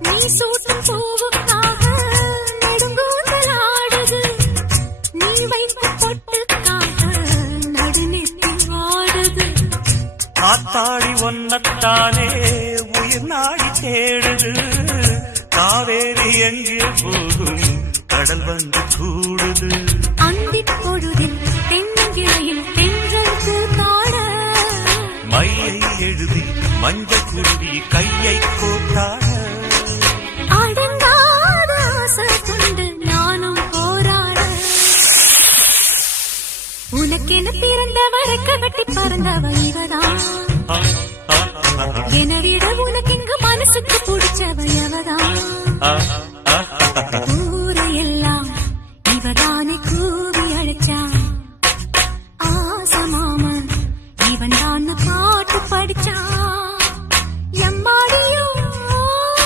நீ சூட்டும் பூவுக்காக நெடுங்கூந்தலாடுது. நீ வைத்த பொட்டுக்காக நடுநெத்தி ஆடுது. காத்தாடி ஒன்னத்தானே உயிர் நாடி தேடுது. காவேரி எங்கே போகும் கடல் வந்து கூடுது. அந்திப் பொழுதில் தென்னிலையில் தென்றல் கூத்தாட மையை எழுதி மஞ்சள் குருவி கையை கூத்தாட அடங்காத ஆசை கொண்டு நானும் போராட. உனக்கென பிறந்தவரை கட்டி பறந்தவ